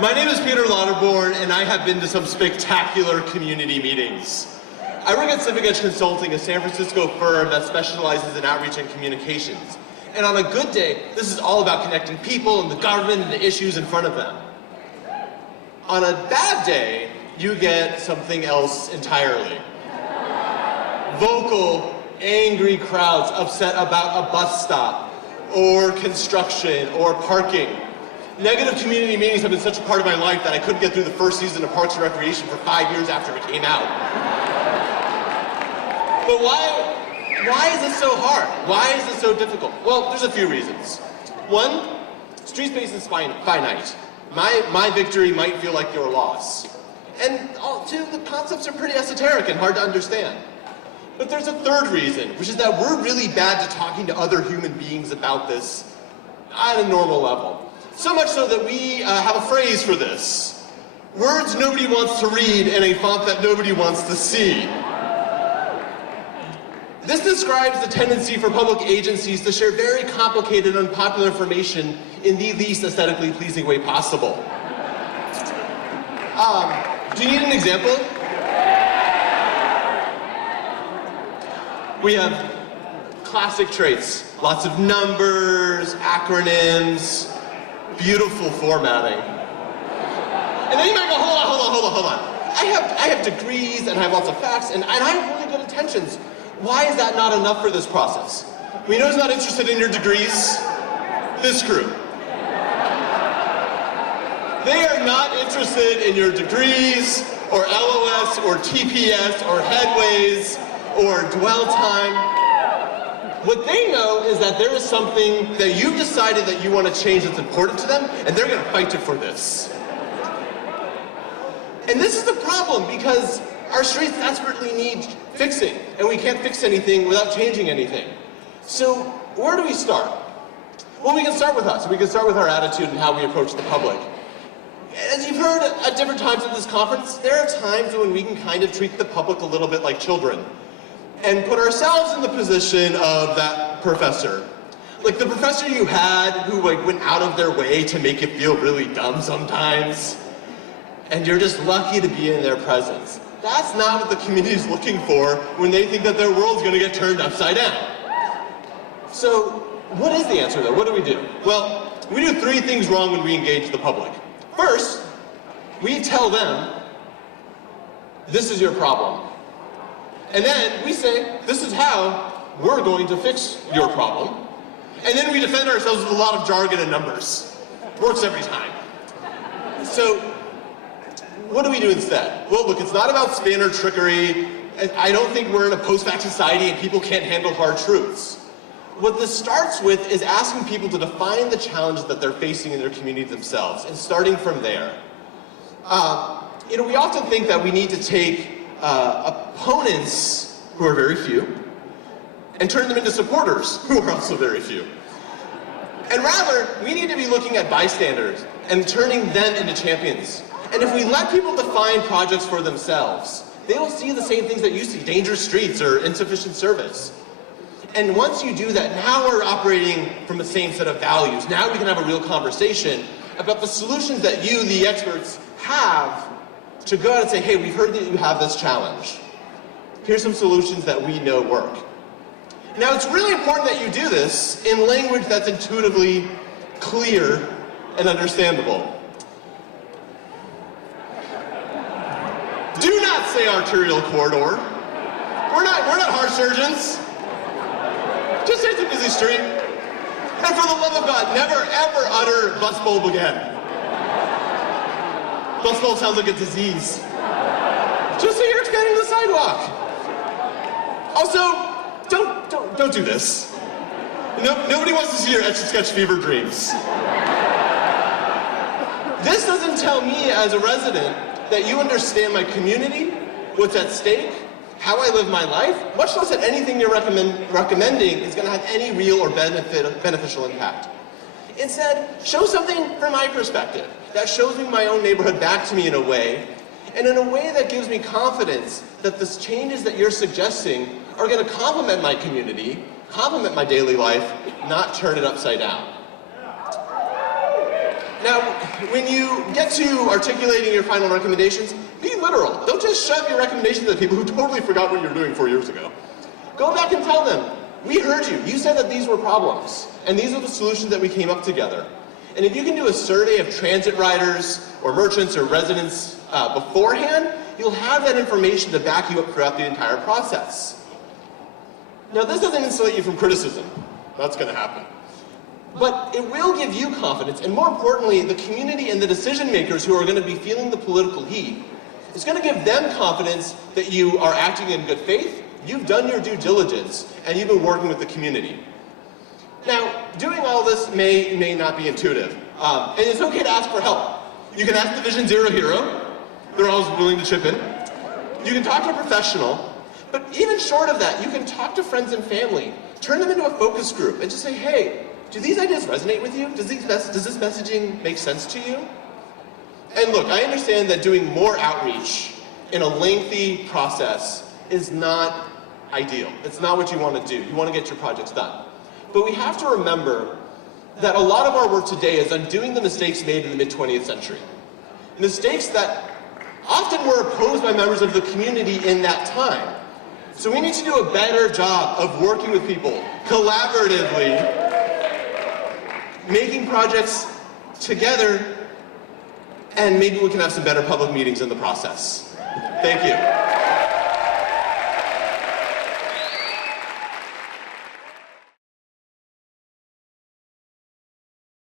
My name is Peter Lauterborn, and I have been to some spectacular community meetings. I work at Civic Edge Consulting, a San Francisco firm that specializes in outreach and communications. And on a good day, this is all about connecting people and the government and the issues in front of them. On a bad day, you get something else entirely. Vocal, angry crowds upset about a bus stop, or construction, or parking. Negative community meetings have been such a part of my life that I couldn't get through the first season of Parks and Recreation for 5 years after it came out. But why is this so hard? Why is this so difficult? Well, there's a few reasons. One, street space is finite. My victory might feel like your loss. And two, the concepts are pretty esoteric and hard to understand. But there's a third reason, which is that we're really bad at talking to other human beings about this at a normal level. So much so that we have a phrase for this. Words nobody wants to read in a font that nobody wants to see. This describes the tendency for public agencies to share very complicated, unpopular information in the least aesthetically pleasing way possible. Do you need an example? We have classic traits. Lots of numbers, acronyms, beautiful formatting. And then you might go, hold on. I have degrees and I have lots of facts and I have really good intentions. Why is that not enough for this process? We know who's not interested in your degrees? This crew. They are not interested in your degrees, or LOS, or TPS, or headways, or dwell time. What they know is that there is something that you've decided that you want to change that's important to them, and they're going to fight you for this. And this is the problem, because our streets desperately need fixing, and we can't fix anything without changing anything. So where do we start? Well, we can start with us. We can start with our attitude and how we approach the public. As you've heard at different times at this conference, there are times when we can kind of treat the public a little bit like children and put ourselves in the position of that professor. Like the professor you had who went out of their way to make you feel really dumb sometimes, and you're just lucky to be in their presence. That's not what the community is looking for when they think that their world's going to get turned upside down. So what is the answer though? What do we do? Well, we do 3 things wrong when we engage the public. First, we tell them, this is your problem. And then we say, this is how we're going to fix your problem. And then we defend ourselves with a lot of jargon and numbers. Works every time. So, what do we do instead? Well, look, it's not about spin or trickery. I don't think we're in a post-fact society and people can't handle hard truths. What this starts with is asking people to define the challenges that they're facing in their community themselves, and starting from there. We often think that we need to take opponents, who are very few, and turn them into supporters, who are also very few. And rather, we need to be looking at bystanders and turning them into champions. And if we let people define projects for themselves, they will see the same things that you see, dangerous streets or insufficient service. And once you do that, now we're operating from the same set of values. Now we can have a real conversation about the solutions that you, the experts, have to go out and say, hey, we've heard that you have this challenge. Here's some solutions that we know work. Now, it's really important that you do this in language that's intuitively clear and understandable. Do not say arterial corridor. We're not heart surgeons. Just say it's a busy street. And for the love of God, never ever utter bus bulb again. Bus bulb sounds like a disease. Just say you're expanding the sidewalk. Also, don't do this. Nobody wants to see your Etch-a-Sketch fever dreams. This doesn't tell me as a resident that you understand my community, what's at stake, how I live my life, much less that anything you're recommending is going to have any real or beneficial impact. Instead, show something from my perspective that shows me my own neighborhood back to me in a way, and in a way that gives me confidence that the changes that you're suggesting are going to complement my community, complement my daily life, not turn it upside down. Now, when you get to articulating your final recommendations, be literal. Don't just shove your recommendations at people who totally forgot what you were doing 4 years ago. Go back and tell them, we heard you. You said that these were problems, and these are the solutions that we came up together. And if you can do a survey of transit riders, or merchants, or residents beforehand, you'll have that information to back you up throughout the entire process. Now, this doesn't insulate you from criticism. That's going to happen. But it will give you confidence, and more importantly, the community and the decision makers who are going to be feeling the political heat, it's going to give them confidence that you are acting in good faith, you've done your due diligence, and you've been working with the community. Now, doing all this may not be intuitive, and it's okay to ask for help. You can ask the Vision Zero hero. They're always willing to chip in. You can talk to a professional, but even short of that, you can talk to friends and family. Turn them into a focus group and just say, hey, do these ideas resonate with you? Does this messaging make sense to you? And look, I understand that doing more outreach in a lengthy process is not ideal. It's not what you want to do. You want to get your projects done. But we have to remember that a lot of our work today is undoing the mistakes made in the mid-20th century. Mistakes that often were opposed by members of the community in that time. So we need to do a better job of working with people collaboratively, making projects together, and maybe we can have some better public meetings in the process. Thank you.